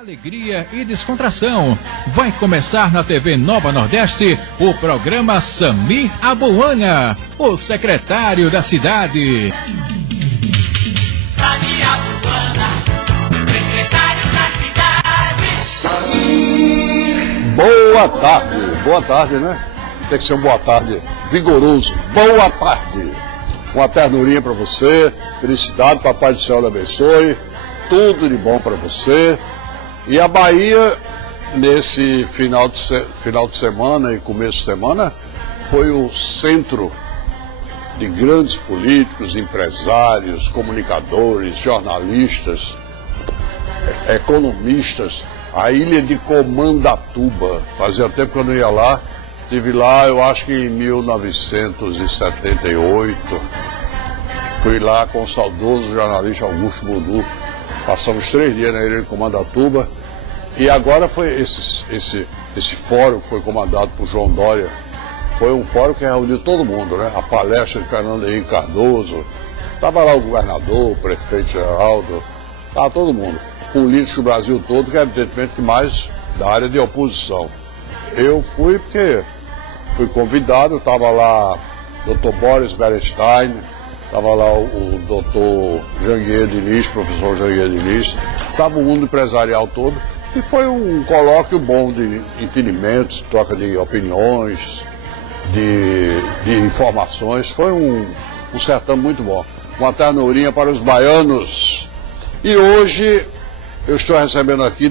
Alegria e descontração. Vai começar na TV Nova Nordeste o programa Samir Abuana, o secretário da cidade. Samir Abuana, o secretário da cidade. Samir. Boa tarde, né? Tem que ser um boa tarde vigoroso. Boa tarde. Uma ternurinha para você, felicidade, Papai do Céu lhe abençoe, tudo de bom para você. E a Bahia, nesse final de semana e começo de semana, foi o centro de grandes políticos, empresários, comunicadores, jornalistas, economistas. A ilha de Comandatuba, fazia tempo que eu não ia lá, estive lá, eu acho que em 1978, fui lá com o saudoso jornalista Augusto Bodu. Passamos 3 dias na ilha de Comandatuba e agora foi esse fórum que foi comandado por João Dória. Foi um fórum que reuniu todo mundo, né? A palestra de Fernando Henrique Cardoso, estava lá o governador, o prefeito Geraldo, estava todo mundo. Políticos do Brasil todo, que evidentemente que mais da área de oposição. Eu fui porque fui convidado, estava lá Dr. Boris Berenstein, estava lá o doutor Janguier Diniz, professor Janguier Diniz, estava o mundo empresarial todo, e foi um colóquio bom de entendimentos, troca de opiniões, de informações, foi um sertão muito bom, uma ternurinha para os baianos. E hoje eu estou recebendo aqui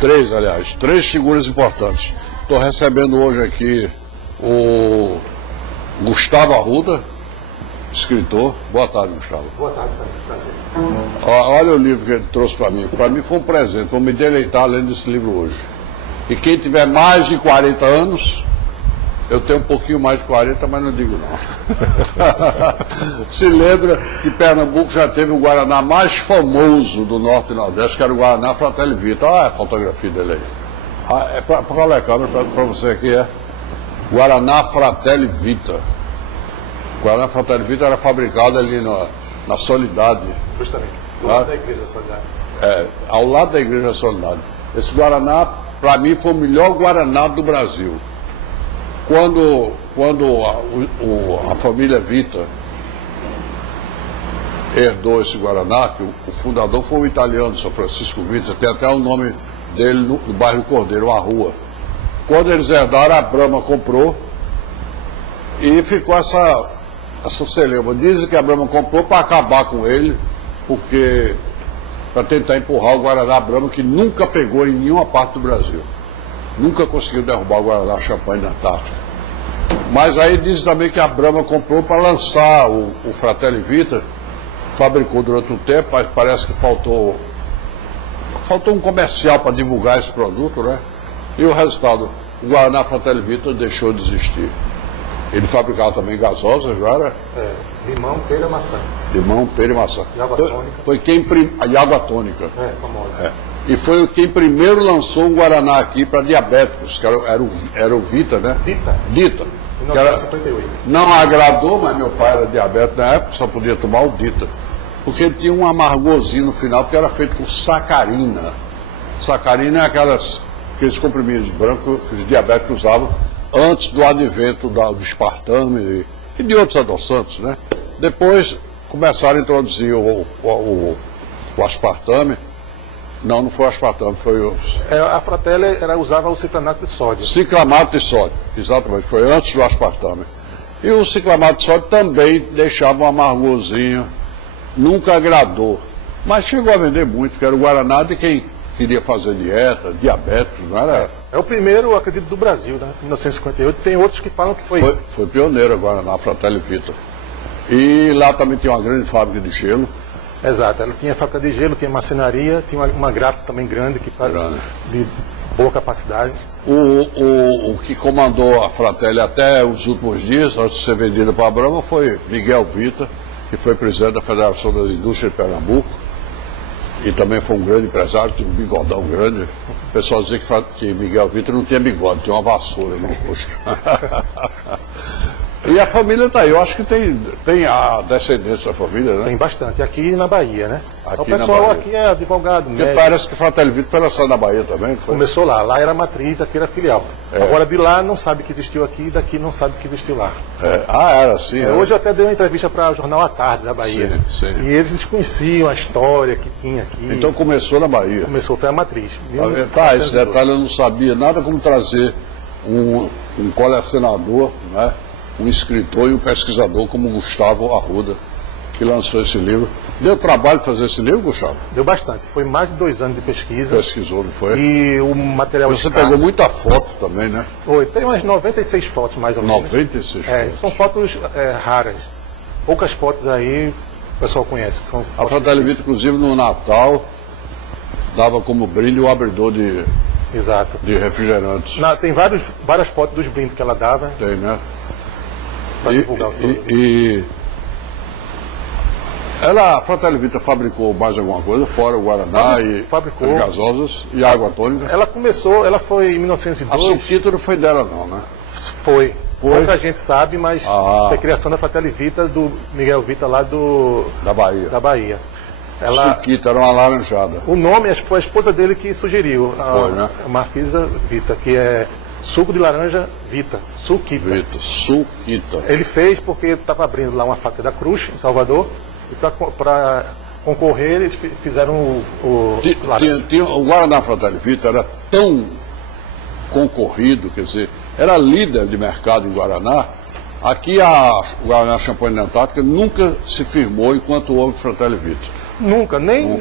três figuras importantes. Estou recebendo hoje aqui o Gustavo Arruda, escritor. Boa tarde, Gustavo. Boa tarde, Samir. Prazer. Olha o livro que ele trouxe para mim. Para mim foi um presente. Vou me deleitar lendo esse livro hoje. E quem tiver mais de 40 anos, eu tenho um pouquinho mais de 40, mas não digo não. Se lembra que Pernambuco já teve o Guaraná mais famoso do Norte e Nordeste, que era o Guaraná Fratelli Vita. Olha a fotografia dele aí. Qual é a câmera para você aqui? É Guaraná Fratelli Vita. Guaraná Fratelli Vita era fabricado ali na Solidade. Justamente, do lado da Igreja Solidade. Ao lado da Igreja Solidade. Esse Guaraná, para mim, foi o melhor Guaraná do Brasil. Quando a família Vita herdou esse Guaraná, que o fundador foi um italiano, São Francisco Vita, tem até o nome dele no bairro Cordeiro, uma rua. Quando eles herdaram, a Brahma comprou e ficou essa celeuma. Dizem que a Brahma comprou para acabar com ele, para tentar empurrar o Guaraná Brahma, que nunca pegou em nenhuma parte do Brasil. Nunca conseguiu derrubar o Guaraná Champanhe na Antártica. Mas aí dizem também que a Brahma comprou para lançar o Fratelli Vita, fabricou durante um tempo, mas parece que faltou um comercial para divulgar esse produto, né? E o resultado, o Guaraná Fratelli Vita deixou de existir. Ele fabricava também gasosas, já era? Limão, pera, maçã. Limão, pera e maçã. E água tônica. Foi a água tônica. Famosa. E foi quem primeiro lançou um Guaraná aqui para diabéticos, que era o Vita, né? Dita. Em 1958. Não agradou, mas meu pai era diabético na época, só podia tomar o Dita. Porque ele tinha um amargorzinho no final, porque era feito com sacarina. Sacarina é aqueles comprimidos brancos que os diabéticos usavam antes do advento do espartame e de outros adoçantes, né? Depois começaram a introduzir o aspartame. Não foi o aspartame, foi o... A Fratelli usava o ciclamato de sódio. Ciclamato de sódio, exatamente, foi antes do aspartame. E o ciclamato de sódio também deixava um amargorzinho, nunca agradou. Mas chegou a vender muito, que era o Guaraná de quem queria fazer dieta, diabéticos, não era? É o primeiro, acredito, do Brasil, né? Em 1958. Tem outros que falam que foi... Foi pioneiro agora na Fratelli Vita. E lá também tinha uma grande fábrica de gelo. Exato, ela tinha fábrica de gelo, tinha marcenaria, tinha uma gráfica também grande, de boa capacidade. O que comandou a Fratelli até os últimos dias, antes de ser vendida para a Brahma, foi Miguel Vita, que foi presidente da Federação das Indústrias de Pernambuco. E também foi um grande empresário, tinha um bigodão grande. O pessoal dizia que Miguel Vita não tinha bigode, tinha uma vassoura no rosto. E a família está aí, eu acho que tem a descendência da família, né? Tem bastante, aqui na Bahia, né? Aqui o pessoal na Bahia. aqui é advogado, Porque médico. parece que Fratelli Vita foi lançado na Bahia também. Foi? Começou lá era matriz, aqui era filial. É. Agora de lá não sabe que existiu aqui, daqui não sabe que existiu lá. É. Ah, era assim. Era. Hoje eu até dei uma entrevista para o Jornal à Tarde da Bahia. Sim, sim. E eles desconheciam a história que tinha aqui. Então começou na Bahia. Começou, foi a matriz. Tá, esse detalhe eu não sabia nada como trazer um colecionador, né? Um escritor e um pesquisador como Gustavo Arruda, que lançou esse livro. Deu trabalho fazer esse livro, Gustavo? Deu bastante. Foi mais de 2 anos de pesquisa. Pesquisou, não foi? E o material Você escasso. pegou muita foto também, né? Foi, tem umas 96 fotos mais ou menos. 96 É, fotos. são fotos raras. Poucas fotos aí o pessoal conhece. São A fotos Fratelli Vita, inclusive, no Natal, dava como brinde o abridor de Exato. refrigerantes. Tem várias fotos dos brindes que ela dava. Tem, né? Pra divulgar o produto. A Fratelli Vita fabricou mais alguma coisa, fora o Guaraná Fabricou. as gasosas e a água tônica. Ela foi em A 1902. subtítulo não foi dela não, né? Foi. Foi? Pouca gente sabe, mas Ah. foi criação da Fratelli Vita, do Miguel Vita lá Da Bahia. da Bahia. Ela, Suquita, era uma laranjada. o nome acho que foi a esposa dele que sugeriu. Foi, né? A Marfisa Vita, que é suco de laranja Vita, Suquita. Vita, Suquita. Ele fez porque estava abrindo lá uma fábrica da Cruz, em Salvador, e para concorrer eles fizeram o O Guaraná Fratelli Vita era tão concorrido, quer dizer, era líder de mercado em Guaraná. Aqui o Guaraná Champanhe da Antártica nunca se firmou enquanto houve Fratelli Vita. Nunca, nenhum,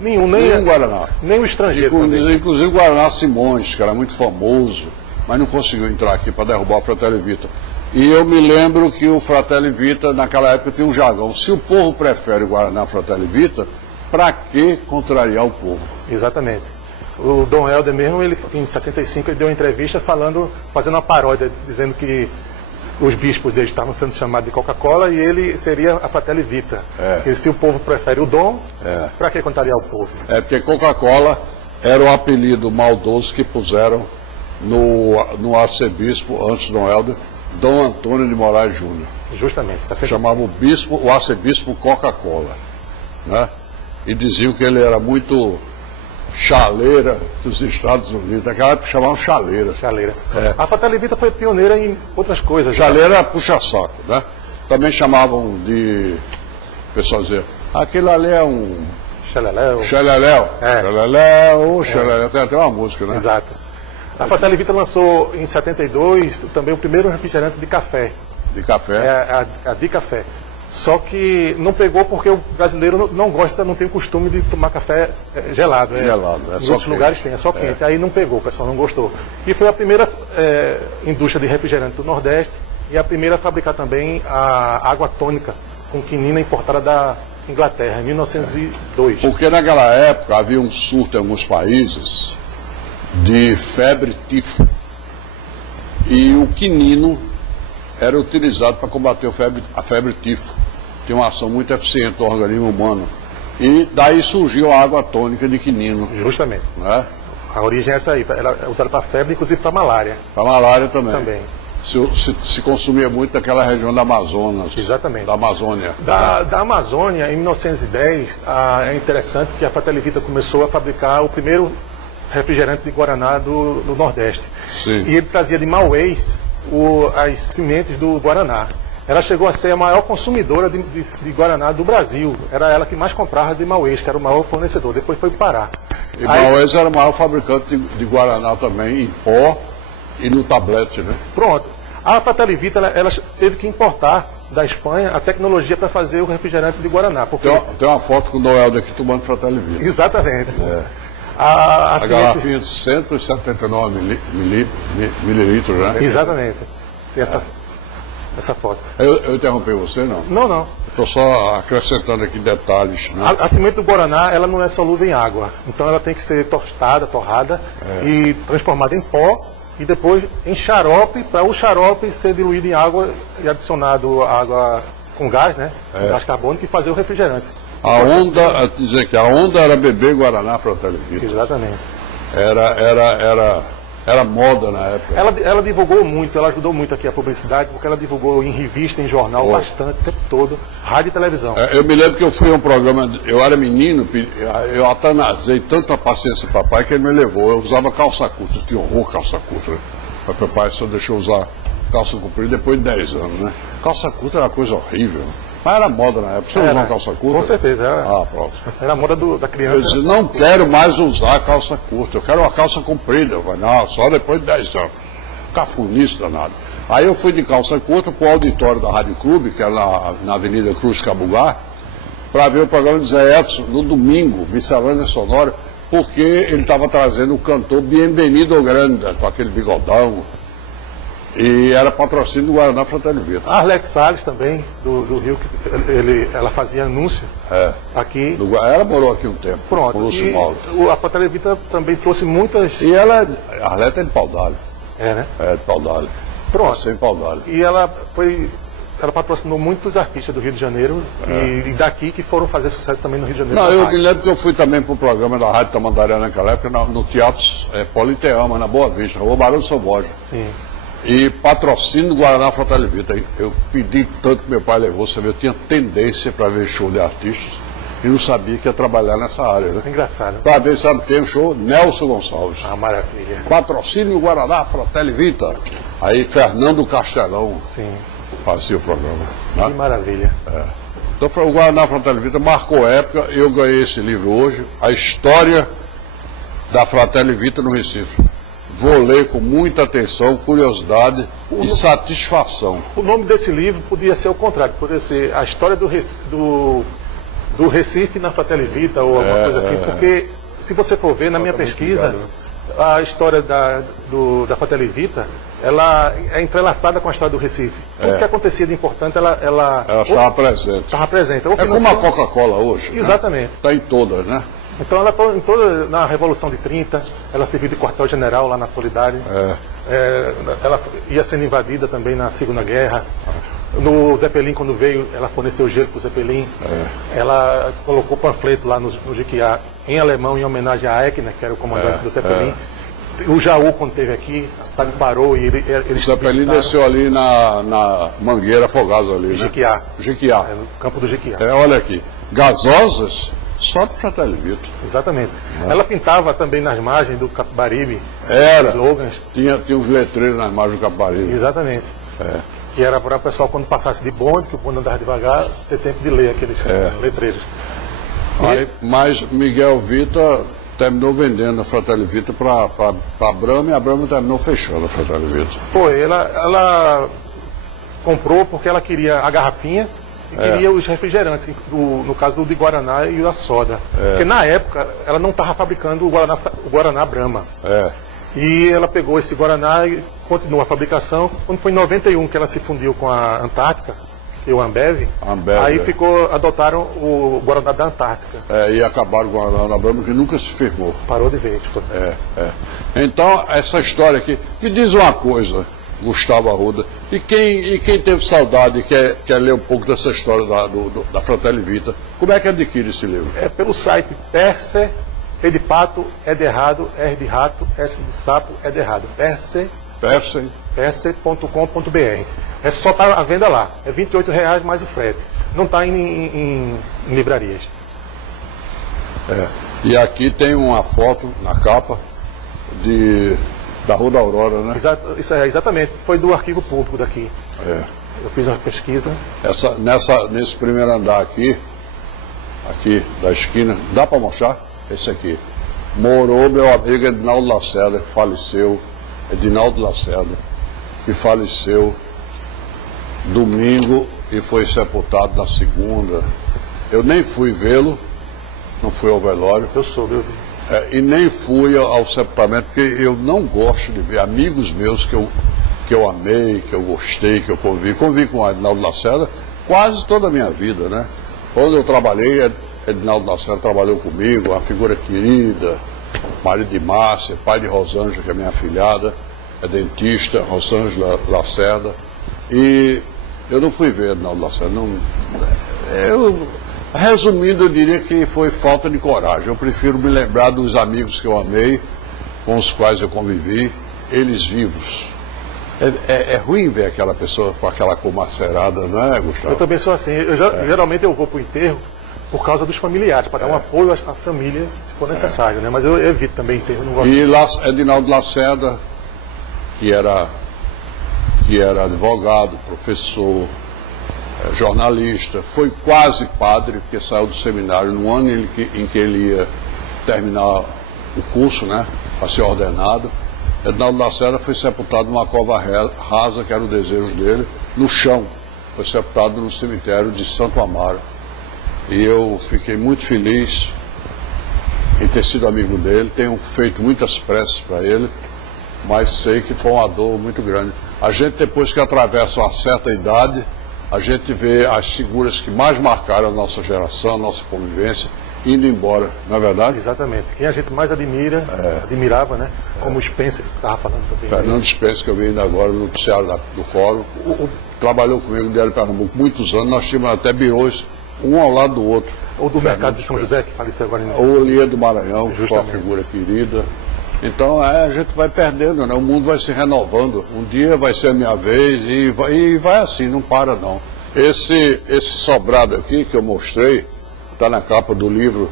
Nenhum Guaraná. nem o estrangeiro também. Inclusive o Guaraná Simões, que era muito famoso, mas não conseguiu entrar aqui para derrubar o Fratelli Vita. E eu me lembro que o Fratelli Vita, naquela época, tinha um jargão. Se o povo prefere o Guaraná Fratelli Vita, para que contrariar o povo? Exatamente. O Dom Helder mesmo, ele, em 65, ele deu uma entrevista fazendo uma paródia, dizendo que os bispos deles estavam sendo chamados de Coca-Cola e ele seria a Fratelli Vita. É. E se o povo prefere o Dom, É. para que contrariar o povo? É porque Coca-Cola era o apelido maldoso que puseram no arcebispo, antes do Dom Helder, Dom Antônio de Moraes Júnior. Justamente. 65. Chamava o arcebispo Coca-Cola, né? E diziam que ele era muito chaleira dos Estados Unidos. Naquela época chamavam chaleira. Chaleira. É. A Fratelli Vita foi pioneira em outras coisas. Chaleira era puxa-saco, né? Também chamavam de... O pessoal dizia, aquele ali é um... Xeleléu. Xeleléu. É. Xeleléu, xeleléu. Tem até uma música, né? Exato. A Fratelli Vita lançou em 72 também o primeiro refrigerante de café. De café. É a de café. Só que não pegou porque o brasileiro não gosta, não tem o costume de tomar café gelado. Gelado, é em só outros quente. lugares tem, é só quente. Aí não pegou, o pessoal não gostou. E foi a primeira indústria de refrigerante do Nordeste e a primeira a fabricar também a água tônica com quinina importada da Inglaterra, em 1902. Porque naquela época havia um surto em alguns países de febre tifo. E o quinino era utilizado para combater a febre tifo. Tinha uma ação muito eficiente no organismo humano. E daí surgiu a água tônica de quinino, Justamente. né? A origem é essa aí. Ela é usada para febre, inclusive para malária. Para malária também. Também. Se consumia muito daquela região da Amazonas. Exatamente. Da Amazônia. Da Amazônia, em 1910, é interessante que a Fratelli Vita começou a fabricar o primeiro refrigerante de Guaraná do Nordeste. Sim. E ele trazia de Maués as sementes do Guaraná. Ela chegou a ser a maior consumidora de Guaraná do Brasil. Era ela que mais comprava de Maués, que era o maior fornecedor. Depois foi parar. E Maués era o maior fabricante de Guaraná também, em pó e no tablete, né? Pronto. A Fratelli Vita, ela teve que importar da Espanha a tecnologia para fazer o refrigerante de Guaraná. Porque... Tem uma foto com o Noel aqui tomando Fratelli Vita. Exatamente. A semente- garrafinha de 179 mililitros, né? Exatamente. Tem essa foto. Eu interrompi você, não? Não. Estou só acrescentando aqui detalhes, né? A semente do Guaraná, ela não é solúvel em água. Então ela tem que ser tostada, torrada e transformada em pó e depois em xarope, para o xarope ser diluído em água e adicionado água com gás, né? Gás carbônico e fazer o refrigerante. Dizer que a onda era beber Guaraná Fratelli Vita. Exatamente. Era Era moda na época. Ela divulgou muito, ela ajudou muito aqui a publicidade, porque ela divulgou em revista, em jornal, bastante, o tempo todo, rádio e televisão. Eu me lembro que eu fui a um programa, eu era menino, eu atanazei tanta paciência do papai que ele me levou. Eu usava calça curta, tinha horror calça curta. Mas papai só deixou usar calça comprida depois de 10 anos, né? Calça curta era uma coisa horrível. Mas era moda na época. Você usava uma calça curta? Com certeza, era. Ah, pronto. Era a moda da criança. Eu disse, não quero mais usar calça curta, eu quero uma calça comprida. Eu falei, não, só depois de 10 anos. Cafunice danado. Aí eu fui de calça curta para o auditório da Rádio Clube, que era na Avenida Cruz Cabugá, para ver o programa de Zé Edson no domingo, Miscelânea Sonora, porque ele estava trazendo o cantor Bienvenido Grande, com aquele bigodão. E era patrocínio do Guaraná Fratelli Vita. A Arlete Salles também, do Rio, ela fazia anúncio aqui. Ela morou aqui um tempo. Pronto. Com o Lúcio Mauro. A Fratelli Vita também trouxe muitas. E a Arlete é de Pau d'Alho. Né? É, de Pau d'Alho. Pronto. Sem Pau d'Alho. E ela patrocinou muitos artistas do Rio de Janeiro e daqui que foram fazer sucesso também no Rio de Janeiro. Não, eu me lembro que eu fui também para o programa da Rádio Tamandaré naquela época, no Teatro Politeama, na Boa Vista, Rua Barão do São Borja. Sim. E patrocínio do Guaraná Fratelli Vita. Eu pedi tanto que meu pai levou, você vê, eu tinha tendência para ver show de artistas e não sabia que ia trabalhar nessa área, né? Engraçado. Para ver, sabe quem? O show? Nelson Gonçalves. Ah, maravilha. Patrocínio Guaraná Fratelli Vita. Aí Fernando Castelão fazia o programa. Né? Que maravilha. Então o Guaraná Fratelli Vita marcou época. Eu ganhei esse livro hoje, A História da Fratelli Vita no Recife. Vou ler com muita atenção, curiosidade e satisfação. O nome desse livro podia ser o contrário, poderia ser A História do Recife na Fratelli Vita ou alguma coisa assim, porque se você for ver na minha pesquisa, a história da Fratelli Vita, ela é entrelaçada com a história do Recife. Tudo que acontecia de importante, ela estava presente. Estava presente. É como a Coca-Cola hoje. Exatamente. Está em todas, né? Então ela na Revolução de 30, ela serviu de quartel-general lá na Solidária. Ela ia sendo invadida também na Segunda Guerra. No Zeppelin, quando veio, ela forneceu gelo para o Zeppelin. Ela colocou panfleto lá no Jequiá, em alemão, em homenagem a Eckner, que era o comandante do Zeppelin. O Jaú, quando esteve aqui, a cidade parou e eles o Zeppelin desceu ali na Mangueira Afogado ali, Jequiá. Jequiá. No campo do Jequiá. Olha aqui, gasosas, só de Fratelli Vita. Exatamente. Ela pintava também nas margens do Capibaribe. Slogans. Tinha uns letreiros nas margens do Capibaribe. Exatamente. Que era para o pessoal, quando passasse de bonde, que o bonde andava devagar, ter tempo de ler aqueles letreiros. Mas Miguel Vita terminou vendendo a Fratelli Vita para a Brahma, e a Brahma terminou fechando a Fratelli Vita. Foi, ela comprou porque ela queria a garrafinha e queria os refrigerantes, no caso do de Guaraná e da soda. Porque na época ela não estava fabricando o Guaraná Brahma. E ela pegou esse Guaraná e continuou a fabricação. Quando foi em 91 que ela se fundiu com a Antártica, e o Ambev, aí adotaram o Guaraná da Antártica. E acabaram com o Guaraná Brahma, que nunca se firmou. Parou de ver. Então, essa história aqui, me diz uma coisa, Gustavo Arruda, e quem teve saudade e quer ler um pouco dessa história da Fratelli Vita, como é que adquire esse livro? É pelo site Perse, P de pato, E de errado, R de rato, S de sapo, E de errado. Perse.com.br. É só estar à venda lá. É R$ 28,00 mais o frete. Não está em livrarias. E aqui tem uma foto na capa da Rua da Aurora, né? Exatamente. Isso foi do arquivo público daqui. Eu fiz uma pesquisa. Nesse primeiro andar aqui da esquina, dá para mostrar? Esse aqui. Morou meu amigo Edinaldo Lacerda, que faleceu. Edinaldo Lacerda, que faleceu domingo e foi sepultado na segunda. Eu nem fui vê-lo, não fui ao velório. Eu soube, eu vi. E nem fui ao sepultamento, porque eu não gosto de ver amigos meus que eu amei, que eu gostei, que eu convivi com o Edinaldo Lacerda quase toda a minha vida, né? Quando eu trabalhei, Edinaldo Lacerda trabalhou comigo, uma figura querida, marido de Márcia, pai de Rosângela, que é minha afilhada, é dentista, Rosângela Lacerda. E eu não fui ver Edinaldo Lacerda. Resumindo, eu diria que foi falta de coragem. Eu prefiro me lembrar dos amigos que eu amei, com os quais eu convivi, eles vivos. É ruim ver aquela pessoa com aquela cor macerada, não é, Gustavo? Eu também sou assim. Geralmente eu vou para o enterro por causa dos familiares, para dar um apoio à família, se for necessário, né? Mas eu evito também enterro. Não gosto. E Edinaldo Lacerda, que era advogado, professor, jornalista, foi quase padre, porque saiu do seminário no ano em que ele ia terminar o curso, né, para ser ordenado. Edinaldo Lacerda foi sepultado numa cova rasa, que era o desejo dele, no chão. Foi sepultado no cemitério de Santo Amaro. E eu fiquei muito feliz em ter sido amigo dele, tenho feito muitas preces para ele, mas sei que foi uma dor muito grande. A gente, depois que atravessa uma certa idade, a gente vê as figuras que mais marcaram a nossa geração, a nossa convivência, indo embora, não é verdade? Exatamente. Quem a gente mais admirava, né? Como o Spencer, que você estava falando também. Fernando Spencer, que eu vi ainda agora no noticiário do Coro, trabalhou comigo no Diário de Pernambuco muitos anos, nós tínhamos até birôs, um ao lado do outro. Ou do Mercado de São José, que faleceu agora. Ou o Lia do Maranhão, que foi uma figura querida. Então a gente vai perdendo, né? O mundo vai se renovando. Um dia vai ser a minha vez e vai assim, não para não. Esse sobrado aqui que eu mostrei, está na capa do livro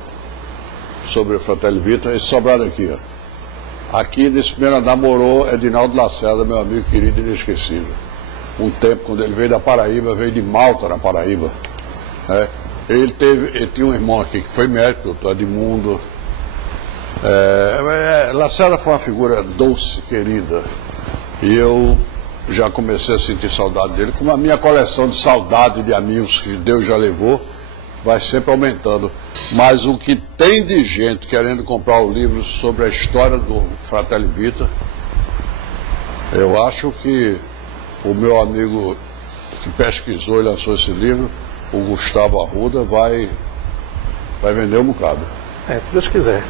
sobre o Fratelli Vita, esse sobrado aqui, ó. Aqui nesse primeiro andar morou Edinaldo Lacerda, meu amigo querido e inesquecível. Um tempo, quando ele veio da Paraíba, veio de Malta, na Paraíba. Né? Ele tinha um irmão aqui que foi médico, doutor Edmundo. Lacerda foi uma figura doce, querida. E eu já comecei a sentir saudade dele, como a minha coleção de saudade de amigos que Deus já levou vai sempre aumentando. Mas o que tem de gente querendo comprar o livro sobre a história do Fratelli Vita, eu acho que o meu amigo que pesquisou e lançou esse livro, o Gustavo Arruda, vai vender um bocado. Se Deus quiser.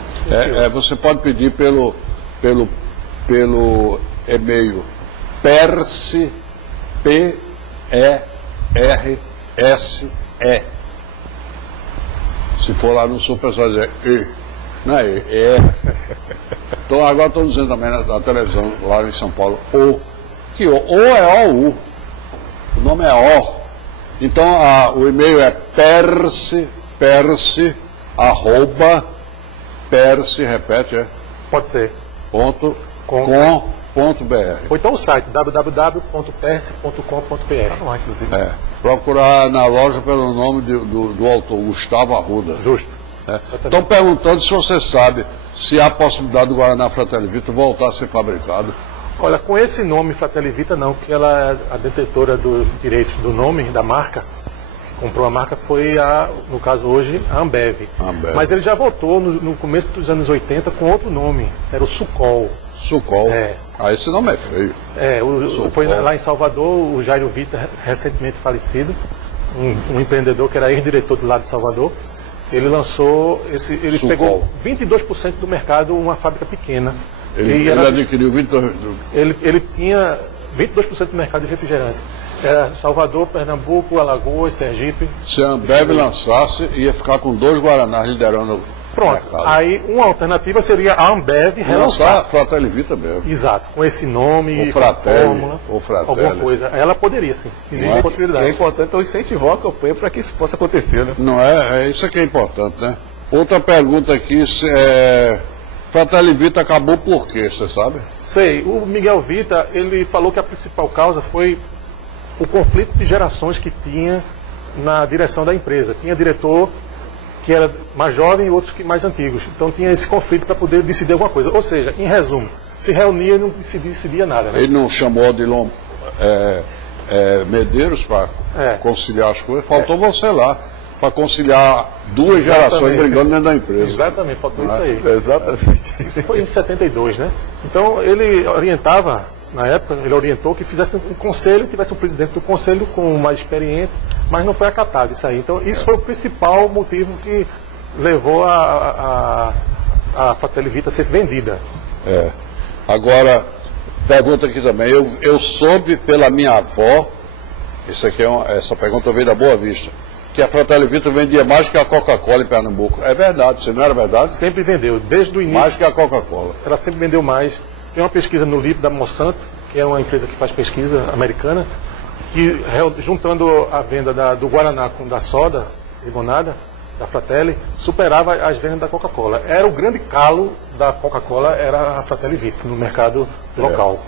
Você pode pedir pelo e-mail Perse, P-E-R-S-E. Se for lá no sul, o pessoal vai dizer E. Não é E, é. Então agora estão dizendo também na televisão, lá em São Paulo, O. Que O é O-U. O nome é O. Então o e-mail é Perse, repete, Pode ser. .com.br. Ou então o site www.perse.com.br. Lá, inclusive. Procurar na loja pelo nome do autor, Gustavo Arruda. Justo. Estão perguntando se você sabe se há possibilidade do Guaraná Fratelli Vita voltar a ser fabricado. Olha, com esse nome Fratelli Vita não, porque ela é a detentora dos direitos do nome, da marca. Comprou a marca foi, no caso hoje, a Ambev. Mas ele já voltou no começo dos anos 80 com outro nome, era o Sucol. Sucol? Esse nome é feio. Foi lá em Salvador, o Jairo Vita, recentemente falecido, um empreendedor que era ex-diretor do lado de Salvador. Ele lançou, ele Sucol. pegou 22% do mercado, uma fábrica pequena. Ele adquiriu 22%. Ele tinha 22% do mercado de refrigerante. Era Salvador, Pernambuco, Alagoas, Sergipe. Se a Ambev lançasse, ia ficar com 2 Guaranás liderando o mercado. Aí uma alternativa seria a Ambev relançar a Fratelli Vita mesmo. Exato, com esse nome, o Fratelli, com fórmula, alguma coisa. Ela poderia sim, existe possibilidade. É importante então incentivar a campanha para que isso possa acontecer, né? Não isso aqui é importante, né? Outra pergunta aqui, Fratelli Vita acabou por quê, você sabe? Sei, o Miguel Vita, ele falou que a principal causa foi o conflito de gerações que tinha na direção da empresa. Tinha diretor que era mais jovem e outros que mais antigos. Então tinha esse conflito para poder decidir alguma coisa. Ou seja, em resumo, se reunia e não decidia nada. Né? Ele não chamou Odilon Medeiros para conciliar as coisas. Faltou você lá para conciliar duas gerações brigando dentro da empresa. Exatamente, faltou isso aí. Exatamente. Isso foi em 72, né? Então ele orientava, na época, ele orientou que fizesse um conselho, tivesse um presidente do conselho com mais experiente, mas não foi acatado isso aí. Então isso foi o principal motivo que levou a Fratelli Vita a ser vendida. Agora, pergunta aqui também, eu soube pela minha avó, essa pergunta veio da Boa Vista, que a Fratelli Vita vendia mais que a Coca-Cola em Pernambuco. É verdade, se não era verdade? Sempre vendeu, desde o início. Mais que a Coca-Cola. Ela sempre vendeu mais. Tem uma pesquisa no livro da Monsanto, que é uma empresa que faz pesquisa americana, que juntando a venda do Guaraná com da soda, limonada, da Fratelli, superava as vendas da Coca-Cola. Era o grande calo da Coca-Cola, era a Fratelli Vita, no mercado local.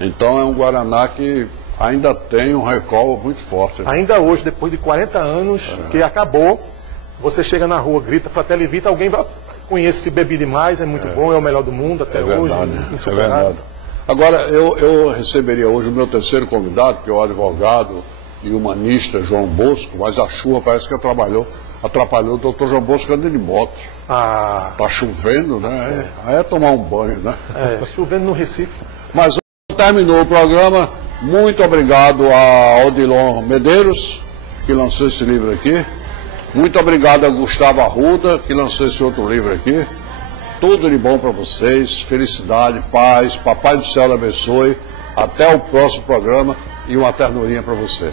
Então é um Guaraná que ainda tem um recall muito forte. Ainda hoje, depois de 40 anos que acabou, você chega na rua, grita Fratelli Vita, alguém vai conhecer, bebi demais, é muito bom, é o melhor do mundo até hoje. É verdade. Agora, eu receberia hoje o meu terceiro convidado, que é o advogado e humanista João Bosco, mas a chuva parece que atrapalhou o doutor João Bosco andando de moto. Tá chovendo, né? Aí é tomar um banho, né? Chovendo no Recife. Mas terminou o programa. Muito obrigado a Odilon Medeiros, que lançou esse livro aqui. Muito obrigado a Gustavo Arruda, que lançou esse outro livro aqui. Tudo de bom para vocês, felicidade, paz, Papai do Céu abençoe. Até o próximo programa e uma ternurinha para você.